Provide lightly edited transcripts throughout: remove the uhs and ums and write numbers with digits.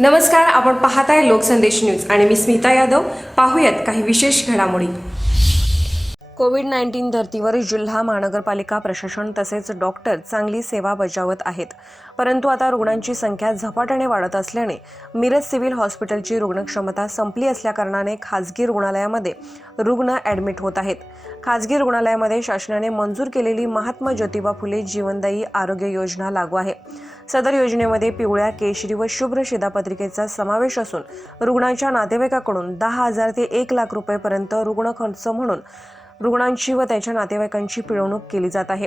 नमस्कार, आपण पाहताय लोकसंदेश न्यूज आणि मी स्मिता यादव. पाहूयात काही विशेष घडामोडी. कोविड-19 धर्तीवर जिल्हा महानगरपालिका प्रशासन तसेच डॉक्टर चांगली सेवा बजावत आहेत. परंतु आता रुग्णांची संख्या झपाट्याने वाढत असल्याने मिरज सिव्हिल हॉस्पिटलची रुग्णक्षमता संपली असल्याकारणाने खासगी रुग्णालयामध्ये रुग्ण ॲडमिट होत आहेत. खासगी रुग्णालयामध्ये शासनाने मंजूर केलेली महात्मा ज्योतिबा फुले जीवनदायी आरोग्य योजना लागू आहे. सदर योजनेमध्ये पिवळ्या, केशरी व शुभ्र शिधापत्रिकेचा समावेश असून रुग्णाच्या नातेवाईकाकडून 10,000 ते 1,00,000 रुपयेपर्यंत रुग्ण खर्च म्हणून रुग्णांची व त्याच्या नातेवाईकांची पिळवणूक केली जात आहे.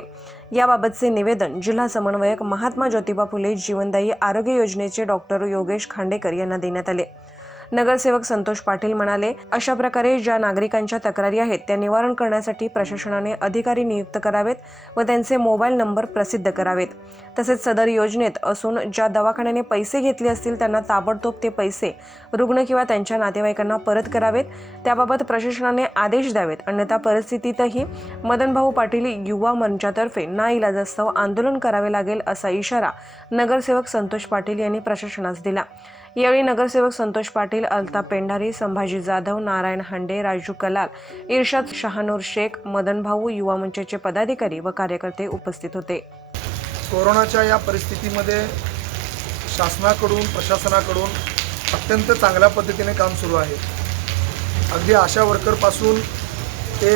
याबाबतचे निवेदन जिल्हा समन्वयक महात्मा ज्योतिबा फुले जीवनदायी आरोग्य योजनेचे डॉक्टर योगेश खांडेकर यांना देण्यात आले. नगरसेवक संतोष पाटील म्हणाले, अशा प्रकारे ज्या नागरिकांच्या तक्रारी आहेत त्या निवारण करण्यासाठी प्रशासनाने अधिकारी नियुक्त करावेत व त्यांचे मोबाईल नंबर प्रसिद्ध करावेत. तसेच सदर योजनेत असून ज्या दवाखान्याने पैसे घेतले असतील त्यांना ताबडतोब ते पैसे रुग्ण किंवा त्यांच्या नातेवाईकांना परत करावेत. त्याबाबत प्रशासनाने आदेश द्यावेत. अन्यथा परिस्थितीतही मदनभाऊ पाटील युवा मंचातर्फे नाईलाजास्तव आंदोलन करावे लागेल असा इशारा नगरसेवक संतोष पाटील यांनी प्रशासनास दिला. यावेळी नगरसेवक संतोष पाटील, अल्ताफ पेंढारी, संभाजी जाधव, नारायण हांडे, राजू कलाल, इर्शाद शहानूर शेख, मदनभाऊ युवा मंचाचे पदाधिकारी व कार्यकर्ते उपस्थित होते. कोरोनाच्या या परिस्थितीमध्ये शासनाकडून प्रशासनाकडून अत्यंत चांगल्या पद्धतीने काम सुरू आहे. अगदी आशा वर्करपासून ते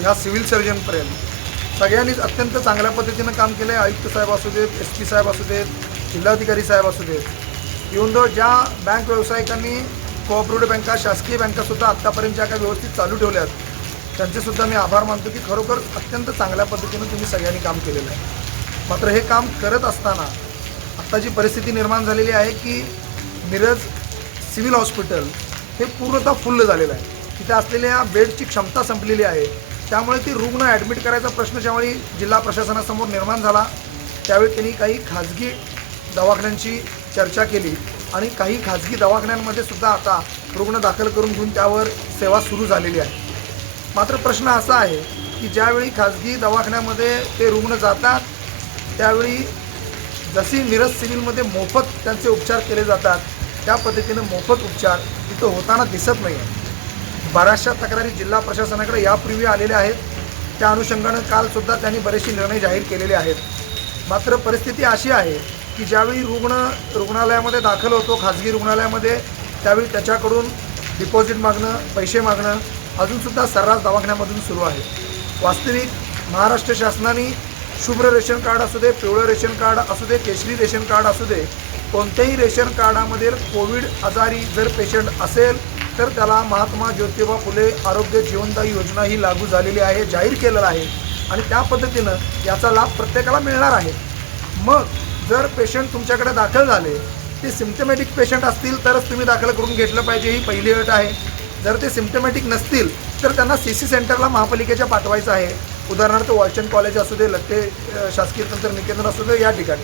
ह्या सिव्हिल सर्जनपर्यंत सगळ्यांनीच अत्यंत चांगल्या पद्धतीनं काम केलं आहे. आयुक्त साहेब असू देत, SP साहेब असू देत, जिल्हाधिकारी साहेब असू देत, इव्हन दो ज्या बँक व्यावसायिकांनी कोऑपरेटिव्ह बँका, शासकीय बँकासुद्धा आत्तापर्यंत ज्या काही व्यवस्थित चालू ठेवल्या आहेत त्यांचेसुद्धा मी आभार मानतो की खरोखर अत्यंत चांगल्या पद्धतीनं तुम्ही सगळ्यांनी काम केलेलं आहे. मात्र हे काम करत असताना आत्ता जी परिस्थिती निर्माण झालेली आहे की मिरज सिव्हिल हॉस्पिटल हे पूर्णतः फुल्ल झालेलं आहे. तिथे असलेल्या बेडची क्षमता संपलेली आहे. त्यामुळे ती रुग्ण ॲडमिट करायचा प्रश्न ज्यावेळी जिल्हा प्रशासनासमोर निर्माण झाला त्यावेळी त्यांनी काही खाजगी दवाखान्यांची चर्चा केली आणि काही खाजगी दवाखान्यांमध्ये सुद्धा आता रुग्ण दाखल करून घेऊन त्यावर सेवा सुरू झालेली आहे. मात्र प्रश्न असा आहे की ज्यावेळी खाजगी दवाखान्यामध्ये ते रुग्ण जातात त्यावेळी जशी मिरज सिव्हिलमध्ये मोफत त्यांचे उपचार केले जातात त्या पद्धतीनं मोफत उपचार तिथं होताना दिसत नाही आहे. बऱ्याचशा तक्रारी जिल्हा प्रशासनाकडे यापूर्वी आलेल्या आहेत. त्या अनुषंगानं कालसुद्धा त्यांनी बरेचसे निर्णय जाहीर केलेले आहेत. मात्र परिस्थिती अशी आहे की ज्यावेळी रुग्णालयामध्ये दाखल होतो खाजगी रुग्णालयामध्ये त्यावेळी त्याच्याकडून डिपॉझिट मागणं, पैसे मागणं अजूनसुद्धा सर्रास दवाखान्यामधून सुरू आहे. वास्तविक महाराष्ट्र शासनाने शुभ्र रेशन कार्ड असू दे, पिवळं रेशन कार्ड असू दे, केशरी रेशन कार्ड असू दे, कोणत्याही रेशन कार्डामध्ये कोविड आजारी जर पेशंट असेल तर त्याला महात्मा ज्योतिबा फुले आरोग्य जीवनदायी योजना ही लागू झालेली आहे, जाहीर केलेलं आहे आणि त्या पद्धतीनं याचा लाभ प्रत्येकाला मिळणार आहे. मग जर पेशंट तुमच्याकडे दाखल झाले ते सिम्पटमॅटिक पेशंट असतील तरच तुम्ही दाखल करून घेतलं पाहिजे, ही पहिली अट आहे. जर ते सिम्पटमॅटिक नसतील तर त्यांना CC सेंटरला महापालिकेच्या पाठवायचं आहे. उदाहरणार्थ वॉल्चन कॉलेज असू दे, लत्ते शासकीय तंत्रज्ञान केंद्र असू दे, या ठिकाणी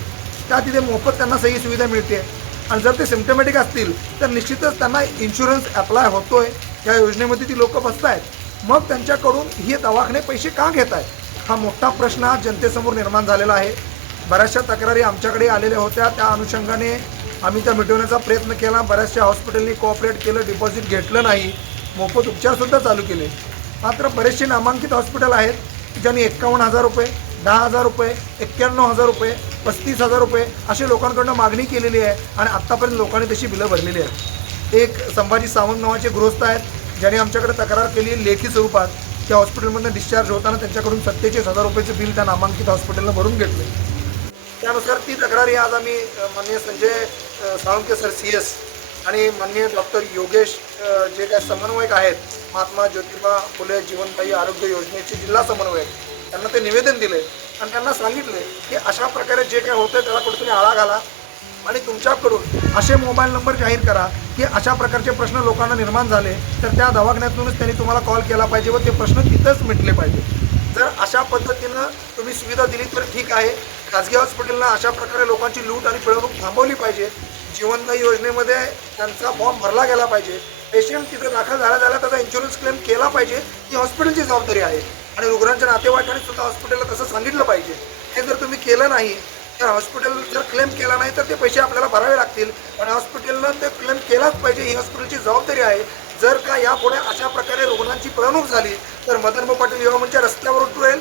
त्या तिथे मोफत त्यांना सही सुविधा मिळते. आणि जर ते सिम्पटमॅटिक असतील तर निश्चितच त्यांना इन्शुरन्स अप्लाय होतो आहे. या योजनेमध्ये ती लोकं बसत आहेत. मग त्यांच्याकडून हे दवाखाने पैसे का घेत आहेत हा मोठा प्रश्न आज जनतेसमोर निर्माण झालेला आहे. बऱ्याचशा तक्रारी आमच्याकडे आलेल्या होत्या. त्या अनुषंगाने आम्ही त्या मिटवण्याचा प्रयत्न केला. बऱ्याचशा हॉस्पिटलनी कोऑपरेट केलं, डिपॉझिट घेतलं नाही, मोफत उपचारसुद्धा चालू केले. मात्र बरेचसे नामांकित हॉस्पिटल आहेत ज्यांनी 51,000 रुपये, 10,000 रुपये, 91,000 रुपये, 35,000 रुपये असे लोकांकडून मागणी केलेली आहे आणि आत्तापर्यंत लोकांनी तशी बिलं भरलेली आहेत. एक संभाजी सावंत नावाचे गृहस्थ आहेत ज्यांनी आमच्याकडे तक्रार केली लेखी स्वरूपात. त्या हॉस्पिटलमधून डिस्चार्ज होताना त्यांच्याकडून 47,000 रुपयेचं बिल त्या नामांकित हॉस्पिटलनं भरून घेतलं. त्यानुसार ती तक्रारी आज आम्ही माननीय संजय साळुंके सर CS आणि माननीय डॉक्टर योगेश जे काय समन्वयक आहेत महात्मा ज्योतिबा फुले जीवनदायी आरोग्य योजनेचे जिल्हा समन्वयक त्यांना ते निवेदन दिले आणि त्यांना सांगितले की अशा प्रकारे जे काय होतं त्याला कुठेतरी आळा घाला आणि तुमच्याकडून असे मोबाईल नंबर जाहीर करा की अशा प्रकारचे प्रश्न लोकांना निर्माण झाले तर त्या दवाखान्यातूनच त्यांनी तुम्हाला कॉल केला पाहिजे व ते प्रश्न तिथंच मिटले पाहिजे. जर अशा पद्धतीनं तुम्ही सुविधा दिली तर ठीक आहे. खाजगी हॉस्पिटलला अशा प्रकारे लोकांची लूट आणि पिळवणूक थांबवली पाहिजे. जीवनदायी योजनेमध्ये त्यांचा फॉर्म भरला गेला पाहिजे. पेशंट तिथे दाखल झाला त्याचा इन्शुरन्स क्लेम केला पाहिजे. ही हॉस्पिटलची जबाबदारी आहे आणि रुग्णांच्या नातेवाईकांनी सुद्धा हॉस्पिटलला तसं सांगितलं पाहिजे. हे जर तुम्ही केलं नाही तर हॉस्पिटल जर क्लेम केला नाही तर ते पैसे आपल्याला भरावे लागतील आणि हॉस्पिटलनं ते क्लेम केलाच पाहिजे, ही हॉस्पिटलची जबाबदारी आहे. जर का यापुढे अशा प्रकारे रुग्णांची पिळवणूक झाली तर मदन पाटील युवा मंच रस्त्यावर उतरेल.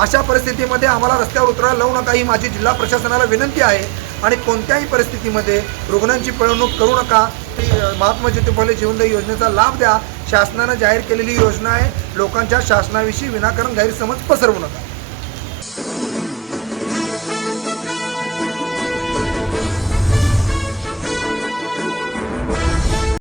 अशा परिस्थितीमध्ये आम्हाला रस्त्यावर उतरायला लावू नका ही माझी जिल्हा प्रशासनाला विनंती आहे. आणि कोणत्याही परिस्थितीमध्ये रुग्णांची पिळवणूक करू नका. ती महात्मा ज्योतिबा फुले जीवनदायी योजनेचा लाभ द्या. शासनानं जाहीर केलेली योजना आहे. लोकांच्या शासनाविषयी विनाकारण गैरसमज पसरवू नका.